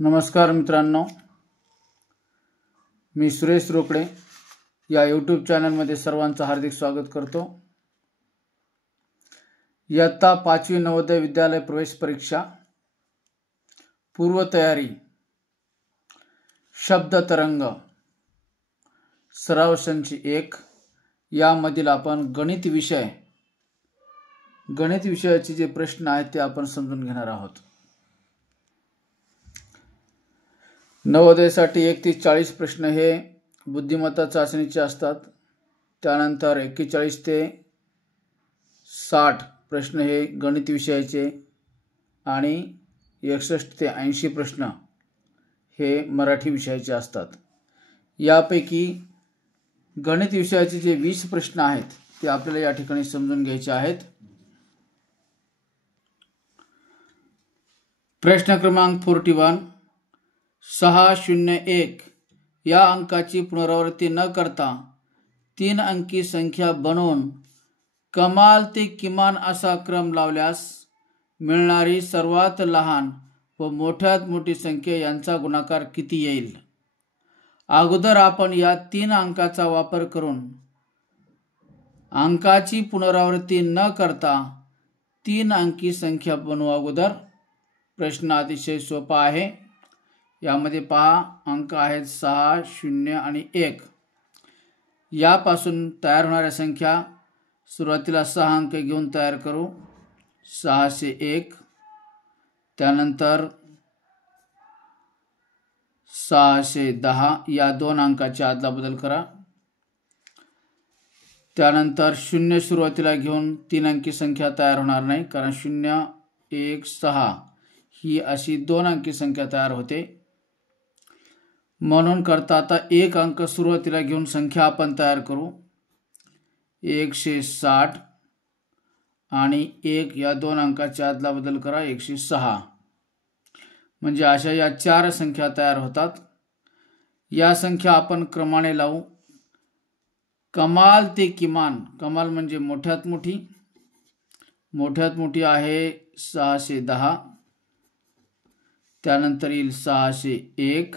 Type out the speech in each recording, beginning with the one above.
नमस्कार मित्रांनो, मी सुरेश रोकडे या यूट्यूब चॅनलमध्ये सर्वांचं हार्दिक स्वागत करतो। इयत्ता 5वी नवोदय विद्यालय प्रवेश परीक्षा पूर्वतयारी शब्द तरंग सराव संच 1 यामधील आपण गणित विषयाचे जे प्रश्न आहेत ते आपण समजून घेणार आहोत। नवोदयसाठी 1 ते 40 प्रश्न हे बुद्धिमत्ता चाचणीचे असतात। त्यानंतर 41 ते 60 प्रश्न हे गणित विषयाचे आणि 61 ते 80 प्रश्न हे मराठी विषयाचे असतात। यापैकी गणित विषयाचे जे 20 प्रश्न आहेत ते आपल्याला या ठिकाणी समजून घ्यायचे आहेत। प्रश्न क्रमांक 41 601 या अंकाची पुनरावृत्ती न करता 3 अंकी संख्या बनवून कमाल ते किमान असा क्रम लावल्यास मिळणारी सर्वात लहान व मोठ्यात मोठी संख्या यांचा गुणाकार किती येईल। अगोदर आपण या 3 अंकाचा वापर करून अंकाची पुनरावृत्ती न करता 3 अंकी संख्या बनवू। अगोदर प्रश्न अतिशय सोपा आहे। यामध्ये पहा, अंक आहेत 6, 0 आणि 1। यापासून तयार होणाऱ्या संख्या सुरुवातीला 6 अंक घेऊन तयार करू। 601, त्यानंतर 610 या 2 अंकाची अदलाबदल करा। त्यानंतर 0 सुरुवातीला घेऊन 3 अंकी संख्या तयार होणार नाही, कारण 0, 1, 6 ही अशी 2 अंकी संख्या तयार होते। म्हणून करता आता 1 अंक सुरुवातीला घेऊन संख्या आपण तयार करू। 160 आणि 1 या 2 अंकाची अदलाबदल करा, 106। म्हणजे अशा या 4 संख्या तयार होतात। या संख्या आपण क्रमाने लावू। कमाल ते किमान, कमाल म्हणजे मोठ्यात मोठी, मोठ्यात मोठी आहे 610, त्यानंतर येईल 601,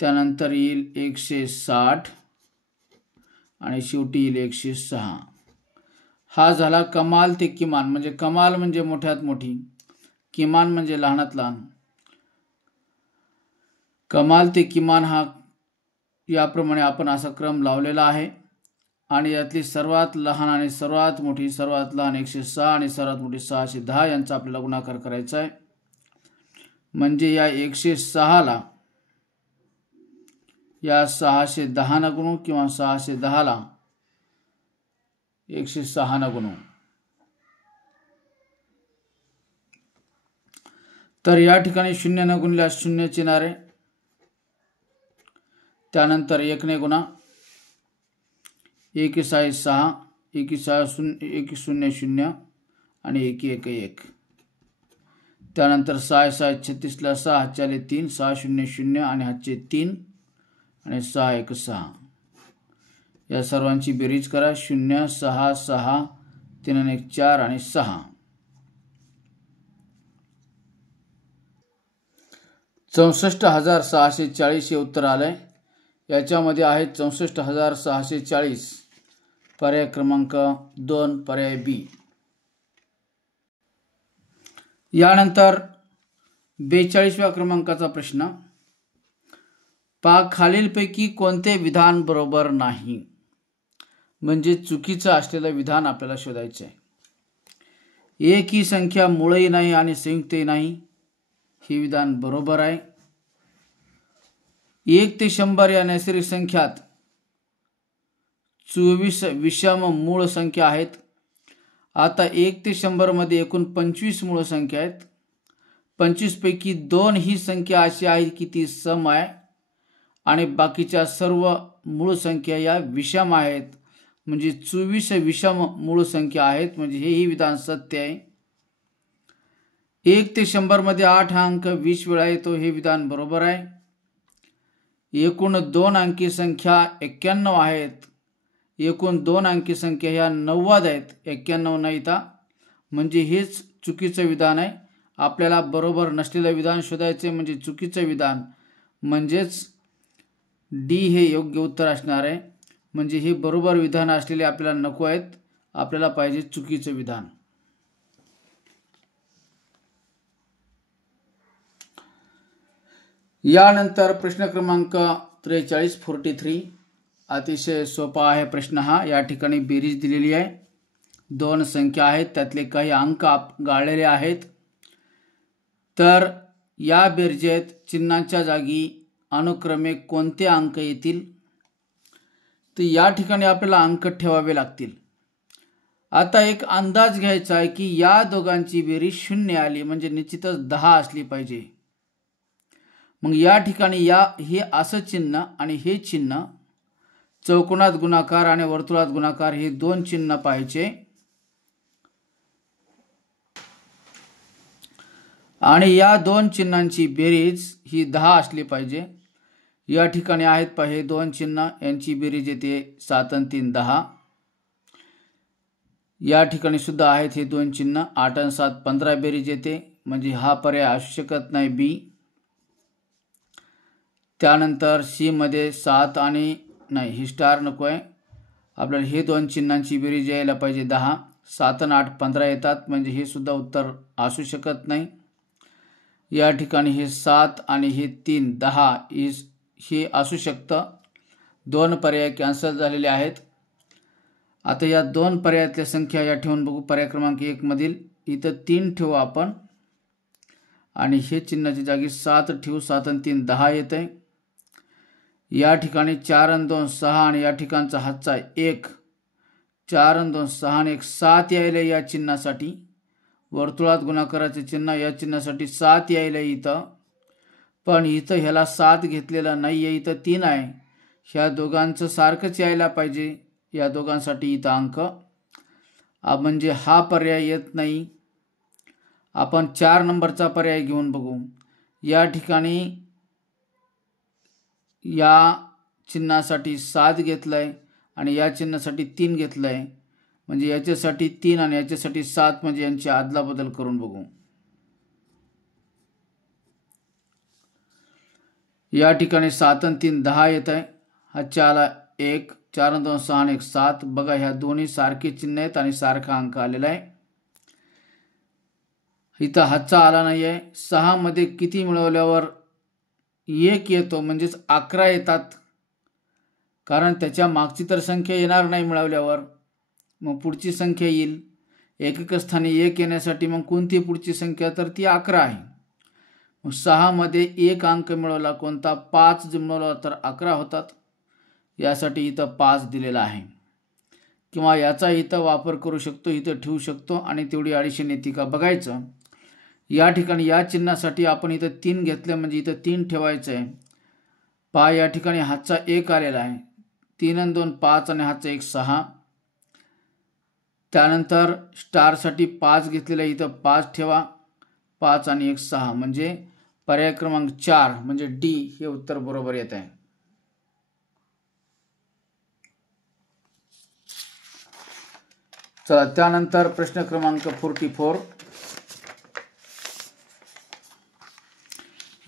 त्यानंतर येईल 160 आणि शेवटी येईल 106। हा झाला कमाल ते किमान, म्हणजे कमाल म्हणजे मोठ्यात मोठी, किमान म्हणजे लहानात लहान। कमाल ते किमान हा याप्रमाणे आपण असा क्रम लावलेला आहे आणि यातली सर्वात लहान आणि सर्वात मोठी, सर्वात लहान 106 आणि सर्वात मोठी 610 यांचा आपल्याला गुणाकार करायचा आहे। म्हणजे या 106 ला या 610 न गुणू किंवा 610 ला 106 न गुणू। तर या ठिकाणी 0 न गुणल्यास 0 येणार आहे। त्यानंतर 1 ने गुणा, 1 6 6, 1 0 0 आणि 1 1 1। त्यानंतर 6 6 36 ला 6 हातचे 3, 6 0 0 आणि हातचे 3 आणि 6 1 6। या सर्वांची बेरीज करा। 0 6 6 3 आणि 1 4 आणि 6। 64,640 हे उत्तर आलंय। याच्यामध्ये आहे 64,640 पर्याय क्रमांक 2, पर्याय बी। यानंतर 42व्या क्रमांकाचा प्रश्न पहा, खालीलपैकी कोणते विधान बरोबर नाही, म्हणजे चुकीचं असलेलं विधान आपल्याला शोधायचे आहे। 1 ही संख्या मूळही नाही आणि संयुक्तही नाही, हे विधान बरोबर आहे। 1 ते 100 या नैसर्गिक संख्यात 24 विषम मूळ संख्या आहेत। आता 1 ते 100 मध्ये एकूण 25 मूळ संख्या आहेत। 25 पैकी 2 ही संख्या अशी आहे की ती सम आहे आणि बाकीच्या सर्व मूळ संख्या या विषम आहेत, म्हणजे 24 विषम मूळ संख्या आहेत, म्हणजे हेही विधान सत्य आहे। 1 ते 100 मध्ये 8 हा अंक 20 वेळा येतो, हे विधान बरोबर आहे। एकूण 2 अंकी संख्या 91 आहेत, एकूण 2 अंकी संख्या ह्या 90 आहेत, 91 नाहीत, म्हणजे हेच चुकीचं विधान आहे आपल्याला बरोबर नसलेलं विधान शोधायचे, म्हणजे चुकीचं विधान, म्हणजेच डी हे योग्य उत्तर असणार आहे. म्हणजे हे बरोबर विधान असलेले आपल्याला नको आहेत, आपल्याला पाहिजे चुकीचं विधान. यानंतर प्रश्न क्रमांक 43 अतिशय सोपा आहे प्रश्न हा. या ठिकाणी बेरीज दिलेली आहे, 2 संख्या आहेत, त्यातले काही अंक गाळलेले आहेत. तर या बेरजेत चिन्हांच्या जागी अनुक्रमे कोणते अंक येतील, तर या ठिकाणी आपल्याला अंक ठेवावे लागतील. आता एक अंदाज घ्यायचा आहे की या दोघांची बेरीज 0 आली म्हणजे निश्चितच 10 असली पाहिजे. मग या ठिकाणी हे असं चिन्ह आणि हे चिन्ह, चौकोनात गुणाकार आणि वर्तुळात गुणाकार, हे 2 चिन्ह पाहिजे. आणि या 2 चिन्हांची बेरीज ही 10 असली पाहिजे. या ठिकाणी आहेत पहा हे 2 चिन्ह, यांची बेरीज येते 7 आणि 3 10. या ठिकाणी सुद्धा आहेत हे 2 चिन्ह, 8 आणि 7 15 बेरीज येते, म्हणजे हा पर्याय असू शकत नाही बी. त्यानंतर सी मध्ये 7 आणि नाही, ही स्टार नको आहे आपल्याला, हे 2 चिन्हांची बेरीज यायला पाहिजे 10. 7 आणि 8 15 येतात, म्हणजे हे सुद्धा उत्तर असू शकत नाही. या ठिकाणी हे 7 आणि हे 3 10 हे असू शकतं. 2 पर्याय कॅन्सल झालेले आहेत. आता या 2 पर्यायातल्या संख्या या ठेवून बघू. पर्याय क्रमांक 1 मधील इथं 3 ठेवू आपण आणि हे चिन्हाच्या जागी 7 ठेवू. 7 आणि 3 10 येत आहे. या ठिकाणी 4 आणि 2 6 आणि या ठिकाणचा हातचा 1, 4 आणि 2 6 आणि 1 7 यायला या चिन्हासाठी. वर्तुळात गुणाकाराचे चिन्ह, या चिन्हासाठी 7 यायला इथं, पण इथं ह्याला 7 घेतलेला नाही आहे, इथं 3 आहे. ह्या दोघांचं सारखंच यायला पाहिजे, या दोघांसाठी इथं अंक, म्हणजे हा पर्याय येत नाही. आपण 4 नंबरचा पर्याय घेऊन बघू. या ठिकाणी या चिन्हासाठी 7 घेतलंय आणि या चिन्हासाठी 3 घेतलंय, म्हणजे याच्यासाठी 3 आणि याच्यासाठी 7, म्हणजे यांची अदलाबदल करून बघू. या ठिकाणी 7 आणि 3 10 येत आहे. हातच्या आला 1, 4 आणि 2 6 आणि 1 7. बघा ह्या दोन्ही सारखे चिन्ह आहेत आणि सारखा अंक आलेला आहे. इथं हातचा आला नाही आहे. 6 मध्ये किती मिळवल्यावर 1 येतो, म्हणजेच 11 येतात, कारण त्याच्या मागची तर संख्या येणार नाही मिळवल्यावर, मग पुढची संख्या येईल. एकक स्थानी 1 येण्यासाठी मग कोणती पुढची संख्या, तर ती 11 आहे. मग 6 मध्ये 1 अंक मिळवला कोणता, 5 जर मिळवला तर 11 होतात. यासाठी इथं 5 दिलेला आहे. किंवा याचा इथं वापर करू शकतो, इथं ठेवू शकतो आणि तेवढी ॲडिशन येते का बघायचं. या ठिकाणी या चिन्हासाठी आपण इथं 3 घेतलं, म्हणजे इथं 3 ठेवायचं आहे. पहा या ठिकाणी हातचा 1 आलेला आहे. 3 आणि 2 5 आणि हातचा 1 6. त्यानंतर स्टारसाठी 5 घेतलेला, इथं 5 ठेवा. 5 आणि 1 6, म्हणजे पर्याय क्रमांक 4 म्हणजे डी हे उत्तर बरोबर येत आहे. चला त्यानंतर प्रश्न क्रमांक 44.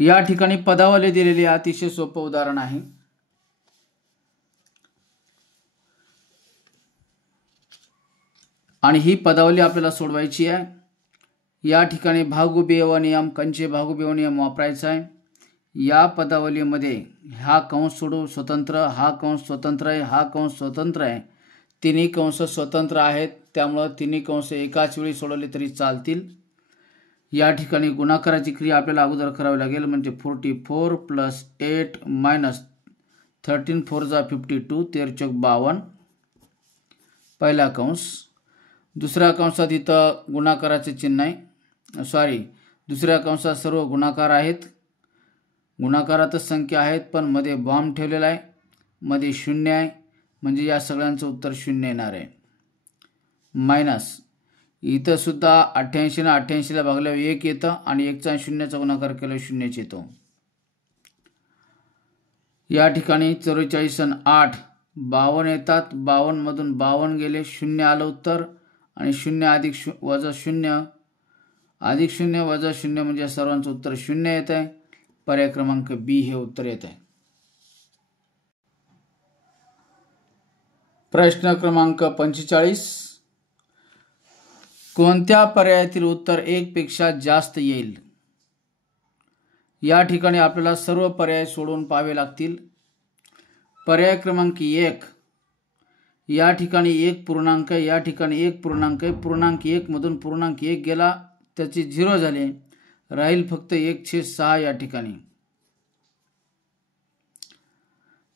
या ठिकाणी पदावली दिलेली अतिशय सोपं उदाहरण आहे. आणि ही पदावली आपल्याला सोडवायची आहे. या ठिकाणी भागुबेव नियम, कंचे भागुबेव नियम वापरायचा आहे. या पदावलीमध्ये हा कंस सोडू स्वतंत्र, हा कंस स्वतंत्र आहे, हा कंस स्वतंत्र आहे, तिन्ही कंस स्वतंत्र आहेत, त्यामुळं तिन्ही कंस एकाच वेळी सोडवले तरी चालतील. या ठिकाणी गुणाकाराची क्रिया आपल्याला अगोदर करावी लागेल, म्हणजे 44 + 8 - 13 4 जा 52, 13 चौक 52 पहिला कंस. दुसऱ्या कंसात इथं गुणाकाराचे चिन्ह आहे, दुसऱ्या कंसात सर्व गुणाकार आहेत, गुणाकारातच संख्या आहेत, पण मध्ये बॉम्ब ठेवलेला आहे, मध्ये 0 आहे, म्हणजे या सगळ्यांचं उत्तर 0 येणार आहे. मायनस इथं सुद्धा 88 ने 88ला भागल्यावर 1 येतं आणि 1चा 0चा गुणाकार केल्यावर 0 येतो. या ठिकाणी 44 आणि 8 52 येतात, 52 मधून 52 गेले, 0 आलं उत्तर आणि 0 अधिक वजा 0 अधिक 0 वजा 0 म्हणजे सर्वांचं उत्तर 0 येत आहे. पर्याय क्रमांक बी हे उत्तर येत आहे. प्रश्न क्रमांक 45. कोणत्या पर्यायातील उत्तर 1 पेक्षा जास्त येईल? या ठिकाणी आपल्याला सर्व पर्याय सोडवून पाहावे लागतील. पर्याय क्रमांक 1, या ठिकाणी 1 पूर्णांक, या ठिकाणी 1 पूर्णांक, पूर्णांक 1 मधून पूर्णांक 1 गेला, त्याचे 0 झाले, राहील फक्त 1/6 या ठिकाणी.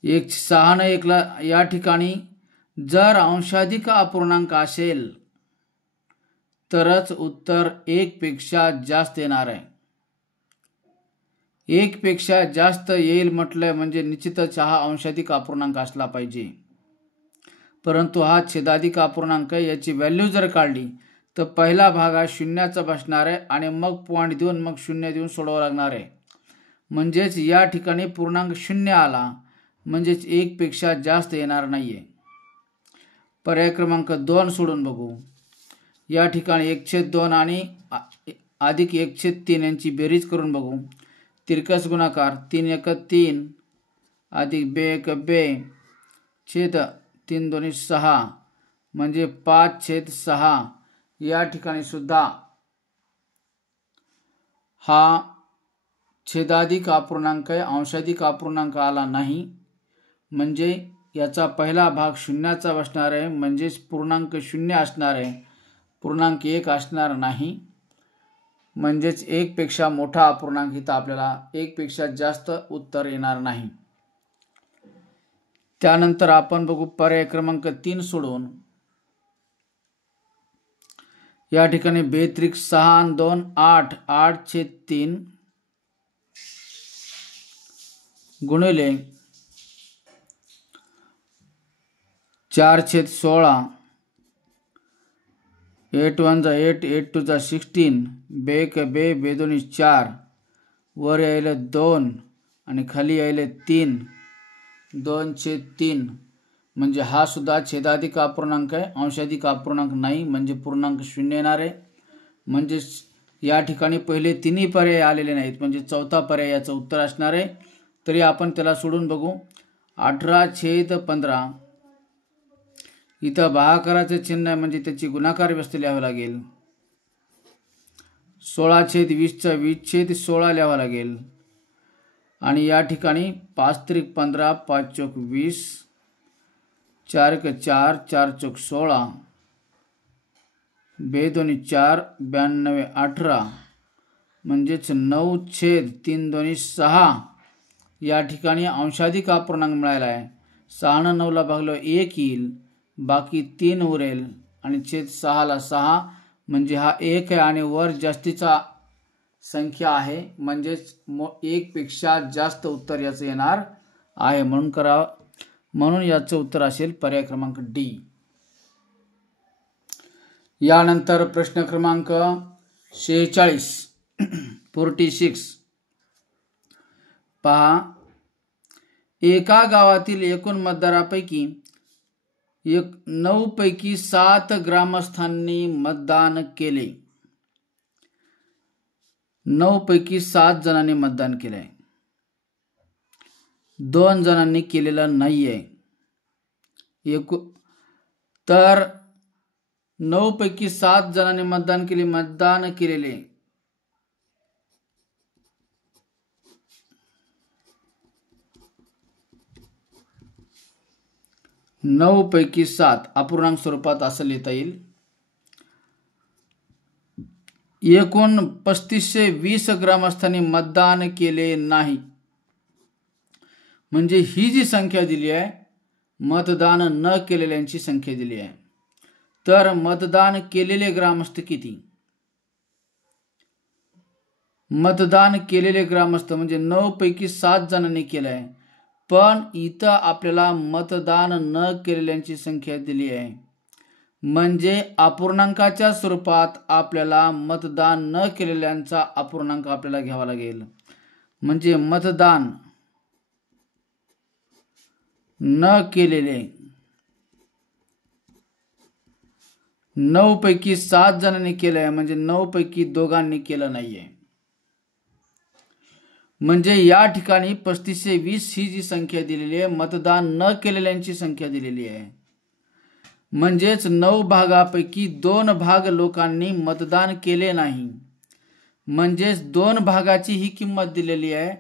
1/6 न 1 ला या ठिकाणी जर अंशाधिक अपूर्णांक असेल तरच उत्तर 1 पेक्षा जास्त येणार आहे. 1 पेक्षा जास्त येईल म्हटलं म्हणजे निश्चितच हा अंशाधिक अपूर्णांक असला पाहिजे. परंतु हा छेदाधिक अपूर्णांक, याची व्हॅल्यू जर काढली तर पहिला भाग हा शून्याचा बसणार आहे आणि मग पॉईंट देऊन मग 0 देऊन सोडवावं लागणार आहे. म्हणजेच या ठिकाणी पूर्णांक 0 आला म्हणजेच 1 पेक्षा जास्त येणार नाहीये. पर्याय क्रमांक 2 सोडून बघू. या ठिकाणी 1/2 आणि अधिक 1/3 यांची बेरीज करून बघू. तिरकस गुणाकार 3 1 3 अधिक 2 1 2 छेद 3 2 6 म्हणजे 5/6. या ठिकाणी सुद्धा हा छेदाधिक अपूर्णांक आहे, अंशाधिक अपूर्णांक आला नाही. म्हणजे याचा पहिला भाग शून्याचा बसणार आहे म्हणजेच पूर्णांक 0 असणार आहे, पूर्णांक 1 असणार नाही. म्हणजेच 1 पेक्षा मोठा अपूर्णांक इथं आपल्याला 1 पेक्षा जास्त उत्तर येणार नाही. त्यानंतर आपण बघू पर्याय क्रमांक 3 सोडून. या ठिकाणी 2 6 आणि 2 8 8/3 गुणिले 4/16 8 1 8 8 2 16 2 1 2 2 2 4 वर यायला 2 आणि खाली यायला 3 2/3 म्हणजे हा सुद्धा छेदाधिक अपूर्णांक आहे, अंशाधिक अपूर्णांक नाही म्हणजे पूर्णांक 0 येणार आहे. म्हणजे या ठिकाणी पहिले तिन्ही पर्याय आलेले नाहीत म्हणजे चौथा पर्याय याचं उत्तर असणार आहे. तरी आपण त्याला सोडून बघू. 18/15 इथं भागाकाराचं चिन्ह आहे म्हणजे त्याची गुणाकार व्यवस्था लिहावी लागेल. 16/20 20/16 लिहावं लागेल. आणि या ठिकाणी 5×3 = 15 5×4 = 20 4×1 4 4×4 = 16 2 2 4 92 18 म्हणजेच 9/3 2 6 या ठिकाणी अंशाधिक अपूर्णांक मिळाला आहे. 6 न 9 ला भागलो 1 येईल, बाकी 3 उरेल आणि छेद 6 ला 6 म्हणजे हा 1 आहे आणि वर जास्तीचा संख्या आहे म्हणजेच 1 पेक्षा जास्त उत्तर याचं येणार आहे. म्हणून याचं उत्तर असेल पर्याय क्रमांक डी. यानंतर प्रश्न क्रमांक 46 46 पहा. एका गावातील एकूण मतदारापैकी 9 पैकी 7 ग्रामस्थांनी मतदान केले. 9 पैकी 7 जणांनी मतदान केलंय, 2 जणांनी केलेलं नाहीये. तर 9 पैकी 7 जणांनी मतदान केलेले 9 पैकी 7 अपूर्णांक स्वरूपात असं लिहिता येईल. एकूण 3520 ग्रामस्थांनी मतदान केले नाही. म्हणजे ही जी संख्या दिली आहे मतदान न केलेल्यांची संख्या दिली आहे. तर मतदान केलेले ग्रामस्थ किती? मतदान केलेले ग्रामस्थ म्हणजे 9 पैकी 7 जणांनी केलंय, पण इथं आपल्याला मतदान न केलेल्यांची संख्या दिली आहे. म्हणजे अपूर्णांकाच्या स्वरूपात आपल्याला मतदान न केलेल्यांचा अपूर्णांक आपल्याला घ्यावा लागेल. म्हणजे मतदान न केलेले 9 पैकी 7 जणांनी केलंय, म्हणजे 9 पैकी 2 केलं नाहीये. म्हणजे या ठिकाणी 3520 ही जी संख्या दिलेली आहे मतदान न केलेल्यांची संख्या दिलेली आहे. म्हणजेच 9 भागापैकी 2 भाग लोकांनी मतदान केले नाही. म्हणजेच 2 भागाची ही किंमत दिलेली आहे,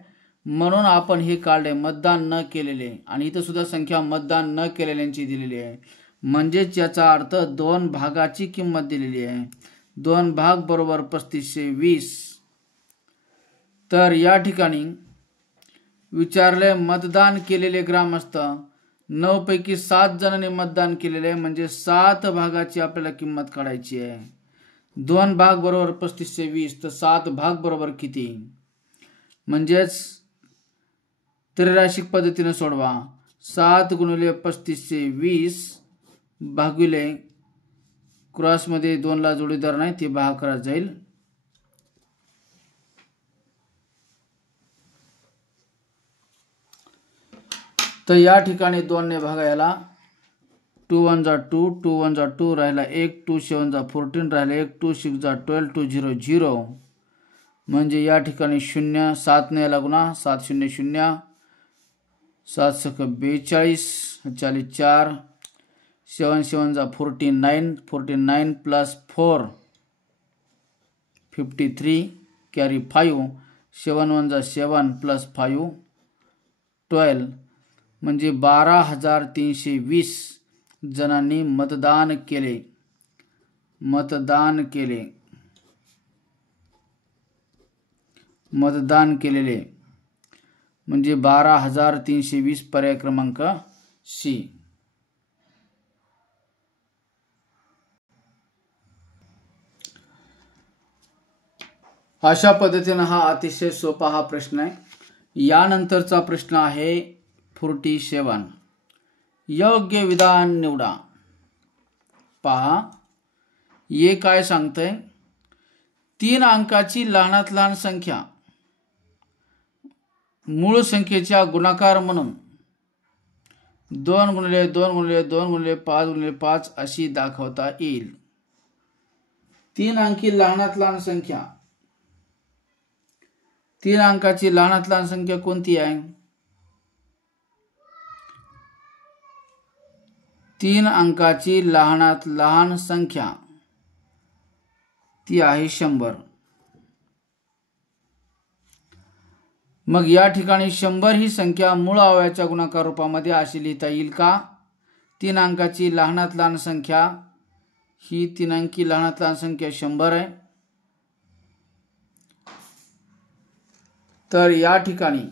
म्हणून आपण हे काढले मतदान न केलेले. आणि इथं सुद्धा संख्या मतदान न केलेल्यांची दिलेली आहे. म्हणजेच याचा अर्थ 2 भागाची किंमत दिलेली आहे. 2 भाग बरोबर 3520. तर या ठिकाणी विचारले मतदान केलेले ग्रामस्थ 9 पैकी 7 जणांनी मतदान केलेले, म्हणजे 7 भागाची आपल्याला किंमत काढायची आहे. 2 भाग बरोबर 3520, तर 7 भाग बरोबर किती? म्हणजेच त्रैराशिक पद्धतीने सोडवा. 7 गुणिले 3520 भागिले क्रॉसमध्ये 2 ला जोडीदार नाही, ते भागाकार जाईल. तर या ठिकाणी 2 ने भागा याला. 2 1 जा 2, 2 1 जा 2, राहिला 1, 2 7 जा 14, राहिला 1, 2 6 जा 12, 2 0 0. म्हणजे या ठिकाणी 0 7 ने याला गुणा, 7 0 0, 7 सक 42, 44, 7 7 जा 49, 49 प्लस 4 53, कॅरी 5, 7 1 जा 7 प्लस 5 12, म्हणजे 12,320 जणांनी मतदान केले. मतदान केलेले म्हणजे 12,320, पर्याय क्रमांक सी. अशा पद्धतीने हा अतिशय सोपा हा प्रश्न आहे. यानंतरचा प्रश्न आहे 47. योग्य विधान निवडा. पहा, ये काय सांगतंय? 3 अंकाची लहानात लहान संख्या मूळ संख्येच्या गुणाकार म्हणून 2 गुणिले 2 गुणिले 2 गुणिले 5 गुणिले 5 अशी दाखवता येईल. 3 अंकी लहानात लहान संख्या, 3 अंकाची लहानात लहान संख्या कोणती आहे? 3 अंकाची लहानात लहान संख्या ती आहे 100. मग या ठिकाणी 100 ही संख्या मूळ अवयवाच्या गुणाकार रूपामध्ये अशी लिहिता येईल का? 3 अंकाची लहानात लहान संख्या ही 3 अंकी लहानात लहान संख्या 100 आहे. तर या ठिकाणी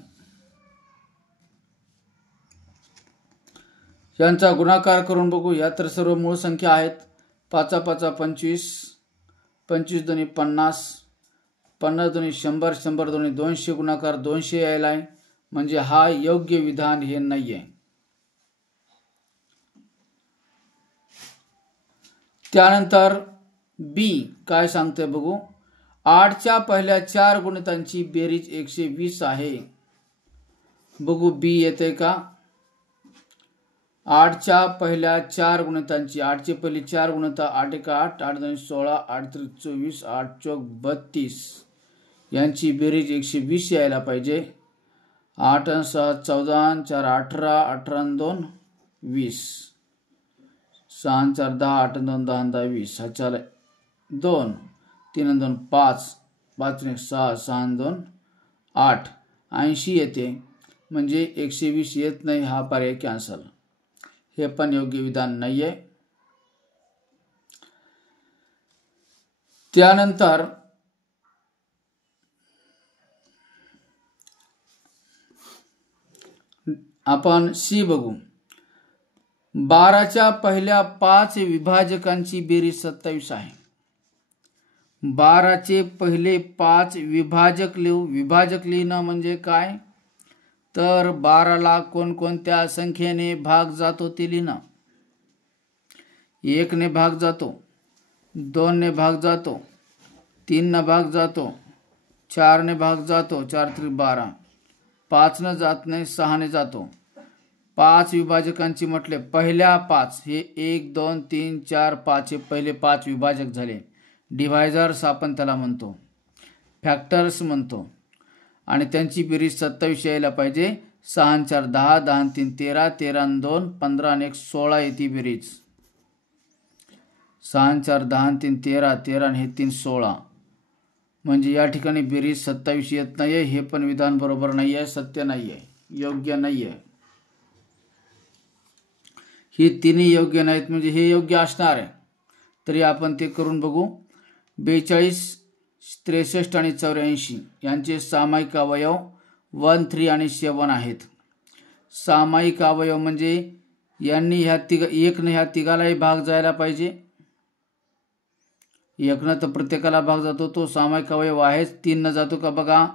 यांचा गुणाकार करून बघू. या तर सर्व मूळ संख्या आहेत. 5 5 25, 25 दोन्ही 50, 50 दोन्ही 100, 100 दोन्ही 200, गुणाकार 200 यायला आहे. म्हणजे हा योग्य विधान हे नाहीये. त्यानंतर बी काय सांगते बघू. 8च्या पहिल्या 4 गुणितांची बेरीज 120 आहे. बघू बी येते का. 8च्या पहिल्या 4 गुणितांची, 8चे पहिली 4 गुणिता 8 1 8, 8 2 16, 8 3 24, 8 4 32 यांची बेरीज 120 यायला पाहिजे. 8 6 14, 4 18, 18 2 20, 6 4 10, 8 2 10 10 20, हा चाल 2, 3 2 5, 5 6, 6 2 8, 80 येते. म्हणजे 120 येत नाही, हा पर्याय कॅन्सल. हे पण योग्य विधान नाहीये. त्यानंतर आपण सी बघू. 12च्या पहिल्या 5 विभाजकांची बेरीज 27 आहे. 12चे पहिले 5 विभाजक लिहू. विभाजक लिहिणं म्हणजे काय, तर 12ला कोणकोणत्या संख्येने भाग जातो ते लिहिणं. 1 ने भाग जातो, 2 ने भाग जातो, 3 ने भाग जातो, 4 ने भाग जातो, 4 3 12, 5 ने जात नाही, 6 ने जातो, 5 विभाजकांची म्हटले पहिल्या 5 हे 1 2 3 4 5 हे पहिले 5 विभाजक झाले. डिव्हायझर्स आपण त्याला म्हणतो, फॅक्टर्स म्हणतो. आणि त्यांची बेरीज 27 यायला पाहिजे. 6 4 10, 10 3 13, 13 2 15 आणि 1 16 येते बेरीज. 6 4 10 3 13, 13 आणि 3 16. म्हणजे या ठिकाणी बेरीज 27 येत नाही आहे. हे पण विधान बरोबर नाही आहे, सत्य नाही आहे, योग्य नाही आहे. ही तिन्ही योग्य नाहीत म्हणजे हे योग्य असणार आहे. तरी आपण ते करून बघू. 42, 63 आणि 84 यांचे सामायिक अवयव 1, 3 आणि 7 आहेत. सामायिक अवयव म्हणजे यांनी एकनं ह्या तिघालाही भाग जायला पाहिजे. एकनं तर प्रत्येकाला भाग जातो, तो सामायिक अवयव आहेच. 3 न जातो का बघा,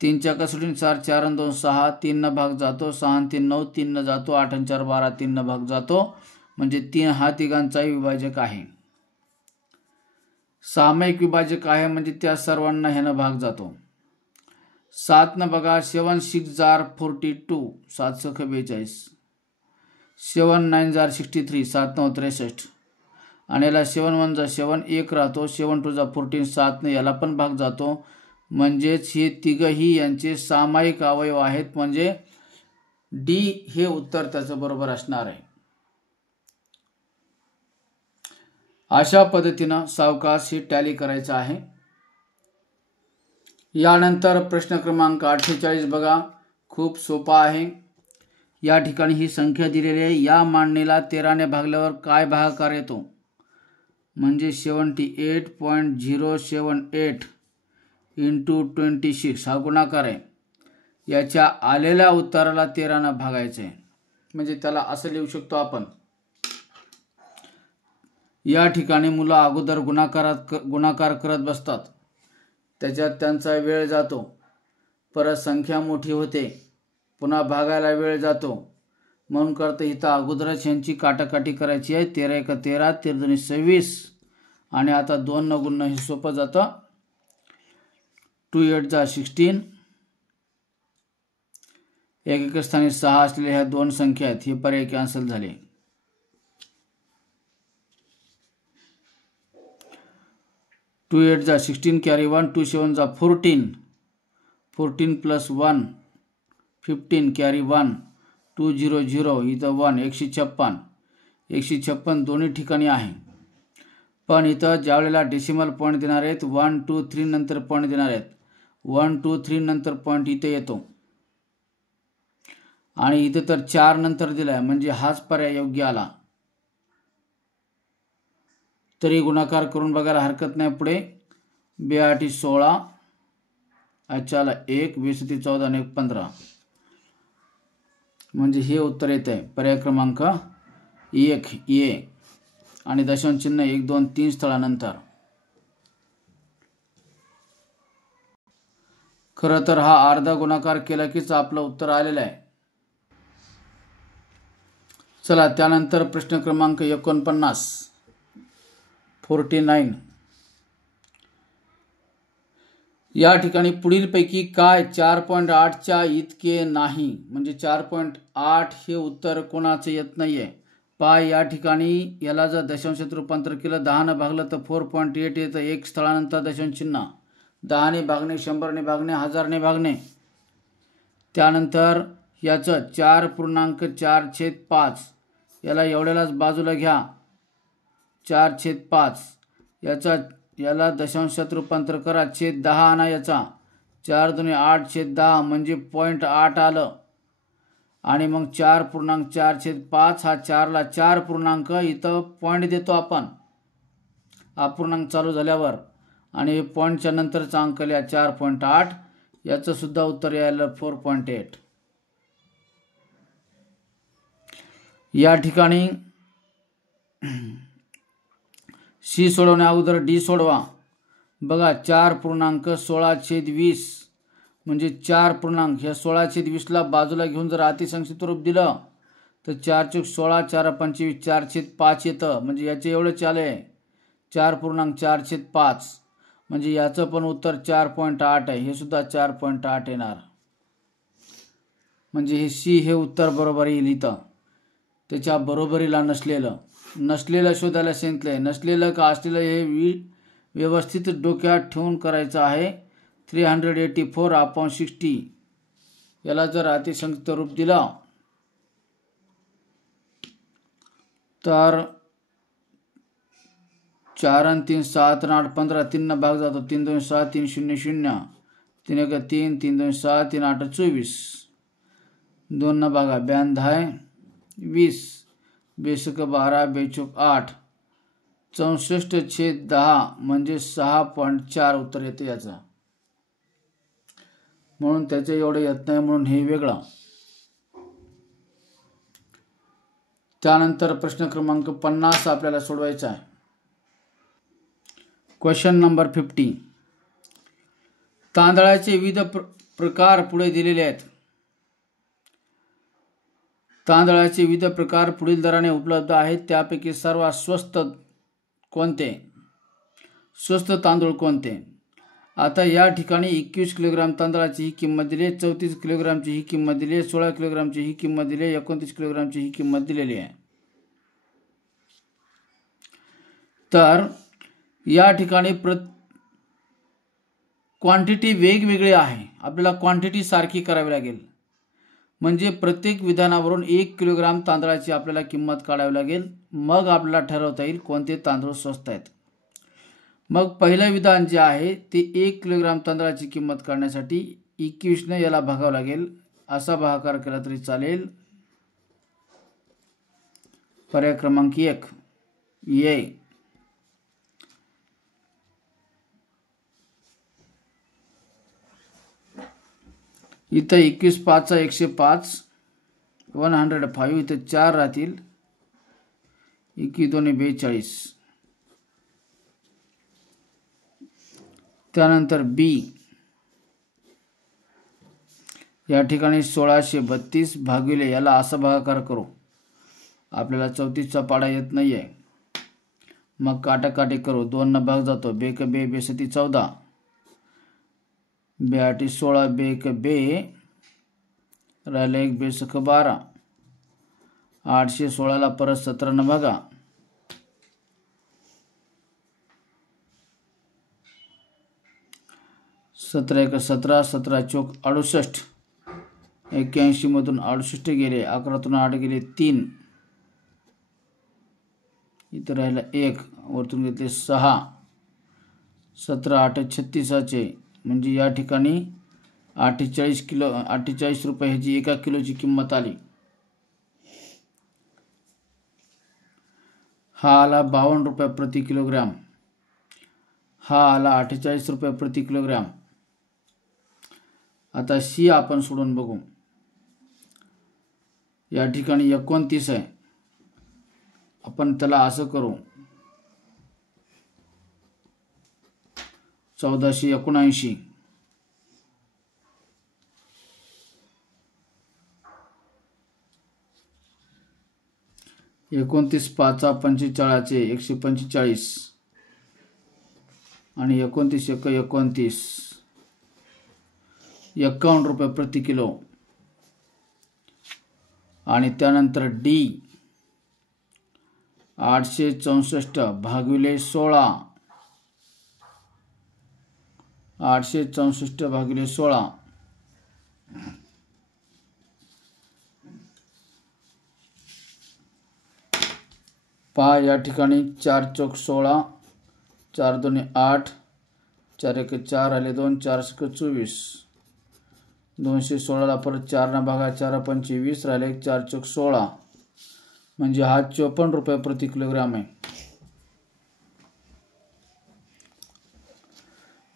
3च्या कसोटीनुसार 4 आणि 2 6, 3 न भाग जातो. 6 आणि 3 9, 3 न जातो. 8 आणि 4 12, 3 न भाग जातो. म्हणजे 3 हा तिघांचाही विभाजक आहे. सामायिक विभाजक आहे म्हणजे त्या सर्वांना ह्यानं भाग जातो. 7 न बघा, 7 6 42, 7 6 42, 7 9 63, 7 9 63. आणि याला 7 1 7, 1 राहतो. 7 2 14, 7 ने याला पण भाग जातो. म्हणजेच हे तिघही यांचे सामायिक अवयव आहेत. म्हणजे डी हे उत्तर त्याचं बरोबर असणार आहे. अशा पद्धतीनं सावकाश हे टॅली करायचं आहे. यानंतर प्रश्न क्रमांक 48 बघा, खूप सोपा आहे. या ठिकाणी ही संख्या दिलेली आहे. या मांडणीला 13 ने भागल्यावर काय भागाकार येतो? म्हणजे 78.078 इंटू 26 हा गुणाकार आहे. याच्या आलेल्या उत्तराला 13 ने भागायचं आहे. म्हणजे त्याला असं लिहू शकतो आपण. या ठिकाणी मुलं अगोदर गुणाकार करत बसतात, त्याच्यात त्यांचा वेळ जातो. परत संख्या मोठी होते, पुन्हा भागायला वेळ जातो. म्हणून करता इथं अगोदरच यांची काटाकाटी करायची आहे. 13 1 13, 13 2 26 आणि आता 2 न गुणणं हे सोपं जातं. 2 8 16. एक स्थानी 6 असलेल्या ह्या दोन संख्या आहेत, हे पर्याय कॅन्सल झाले. 2 8 16 कॅरी 1, 2 7 14, 14 प्लस 1 15 कॅरी 1, 2 0 0 इथं 1, 156. 156 दोन्ही ठिकाणी आहे. पण इथं ज्यावेळेला डेसिमल पॉईंट देणार आहेत 1 2 3 नंतर पॉईंट देणार आहेत. 1 2 3 नंतर पॉईंट इथे येतो आणि इथे तर 4 नंतर दिलाय म्हणजे हाच पर्याय योग्य आला. तरी गुणाकार करून बघायला हरकत नाही. पुढे 82 16, अच्छा 1 20 14 आणि 1 15 म्हणजे हे उत्तर येत आहे. पर्याय क्रमांक 1 ए आणि दशांश चिन्ह 1 2 3 स्थळानंतर. खरं तर हा अर्धा गुणाकार केला कीच आपलं उत्तर आलेलं आहे. चला त्यानंतर प्रश्न क्रमांक 49 49. या ठिकाणी पुढीलपैकी काय 4.8च्या इतके नाही? म्हणजे 4.8 हे उत्तर कोणाचं येत नाहीये. पाय या ठिकाणी याला जर दशांशात रूपांतर केलं 10 ने भागलं तर 4.8 येतं. एक स्थळानंतर दशांश चिन्ह. 10 ने भागणे, 100 ने भागणे, 1000 ने भागणे. त्यानंतर याचं 4.4/5 याला एवढ्यालाच बाजूला घ्या. 4/5 याला दशांशात रूपांतर करा. छेद 10 आणा याचा. 4 2 8/10 म्हणजे 0.8 आलं. आणि मग 4.4/5 हा 4ला 4 पूर्णांक इथं पॉईंट देतो आपण अपूर्णांक चालू झाल्यावर. आणि हे पॉईंटच्या नंतरचा अंक लिहा 4.8. याचं सुद्धा उत्तर यायला 4.8. या ठिकाणी सी सोडवण्या अगोदर डी सोडवा. बघा 4.16/20 म्हणजे 4 पूर्णांक ह्या 16/20ला बाजूला घेऊन जर अतिसंक्षिप्त रूप दिलं तर 4 × 16 4 25 4/5 येतं. म्हणजे याचे एवढंच आले 4.4/5 म्हणजे याचं पण उत्तर 4.8 आहे. हे सुद्धा 4.8 येणार. म्हणजे हे सी हे उत्तर बरोबर येईल इथं. त्याच्या बरोबरीला नसलेलं शोधायला सांगितलंय. नसलेलं का असलेलं हे व्यवस्थित डोक्यात ठेवून करायचं आहे. 384/60 याला जर अतिसंक्षिप्त रूप दिलं तर 4 आणि 3 7 आणि 8 15 3 भाग जातो. 3 2 6 3 0 0 3 1 3 3 2 6 3 8 24 2 न भागा 92 20 बेशक 12 बेचूक 8 64/10 म्हणजे 6.4 उत्तर येते याचं. म्हणून त्याचे एवढे येत नाही म्हणून हे वेगळं. त्यानंतर प्रश्न क्रमांक 50 आपल्याला सोडवायचा आहे. Question number 50. तांदळाचे विविध प्रकार पुढे दिलेले आहेत. तांदळाचे विविध प्रकार पुढील दराने उपलब्ध आहेत. त्यापैकी सर्वात स्वस्त कोणते? स्वस्त तांदूळ कोणते? आता या ठिकाणी 21 किलोग्राम तांदळाची ही किंमत दिली आहे, 34 किलोग्रामची ही किंमत दिली आहे, 16 किलोग्रामची ही किंमत दिली आहे, 29 किलोग्रामची ही किंमत दिलेली आहे. तर या ठिकाणी क्वांटिटी वेगवेगळी आहे. आपल्याला क्वांटिटी सारखी करावी लागेल. म्हणजे प्रत्येक विधानावरून 1 किलोग्राम तांदळाची आपल्याला किंमत काढावी लागेल. मग आपल्याला ठरवता येईल कोणते तांदूळ स्वस्त आहेत. मग पहिलं विधान जे आहे ते 1 किलोग्राम तांदळाची किंमत काढण्यासाठी 21ने याला भागावं लागेल. असा भागाकार केला तरी चालेल. पर्याय क्रमांक 1 ये. इथं 21 5 105 105 इथं 4 राहतील. 21 2 42. त्यानंतर बी या ठिकाणी 1632 भागिले याला असा भागाकार करू. आपल्याला 34चा पाडा येत नाहीये. मग काटाकाटी करू. 2 न भाग जातो. बेक बे बेसती 14 बेआटी 16 बेक बे राहिला 1 बेसक 12 816ला परत 17 न भागा. 17 1 17 17 चौक 68 81 मधून 68 गेले. 11तून 8 गेले 3. इथं राहिला 1 वरतून घेतले 6 17 8 36चे म्हणजे या ठिकाणी 48 रुपये ह्याची 1 किलोची किंमत आली. हा आला 52 रुपये प्रति किलोग्राम. हा आला 48 रुपये प्रति किलोग्राम. आता सी आपण सोडून बघू. या ठिकाणी 29 आहे. आपण त्याला असं करू 1479 29 5 45 145 आणि 29 1 29 51 रुपये प्रति किलो. आणि त्यानंतर डी 864 भागिले 16 864 भागिले 16 पहा. या ठिकाणी 4 चौक 16 4 2 8 4 1 4 आले 2 4 1 24 216ला परत 4 न भागा 4 5 20 राहिले 4 चौक 16 म्हणजे हा 54 रुपये प्रति किलोग्राम आहे.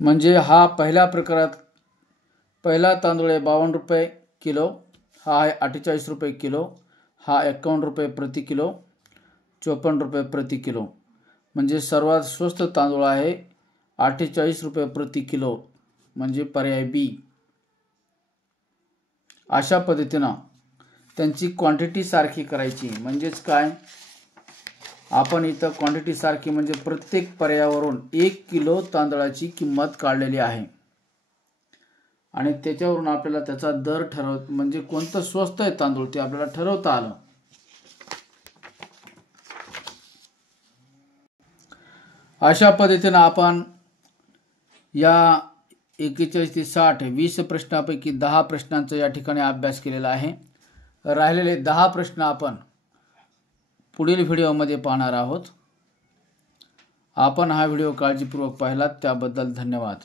म्हणजे हा पहिल्या प्रकारात पहिला तांदूळ आहे 52 रुपये किलो. हा आहे 48 रुपये किलो. हा 51 रुपये प्रति किलो. 54 रुपये प्रति किलो. म्हणजे सर्वात स्वस्त तांदूळ आहे 48 रुपये प्रति किलो म्हणजे पर्याय बी. अशा पद्धतीनं त्यांची क्वांटिटी सारखी करायची. म्हणजेच काय, आपण इथं क्वांटिटी सारखी म्हणजे प्रत्येक पर्यायावरून 1 किलो तांदळाची किंमत काढलेली आहे. आणि त्याच्यावरून आपल्याला त्याचा दर म्हणजे कोणतं स्वस्त आहे तांदूळ ते आपल्याला ठरवता आलं. अशा पद्धतीने आपण या 41 ते 60 20 प्रश्नापैकी 10 प्रश्नांचा या ठिकाणी अभ्यास केलेला आहे. राहिलेले 10 प्रश्न आपण पुढील व्हिडिओमध्ये पाहणार आहोत. आपण हा व्हिडिओ काळजीपूर्वक पाहिलात त्याबद्दल धन्यवाद.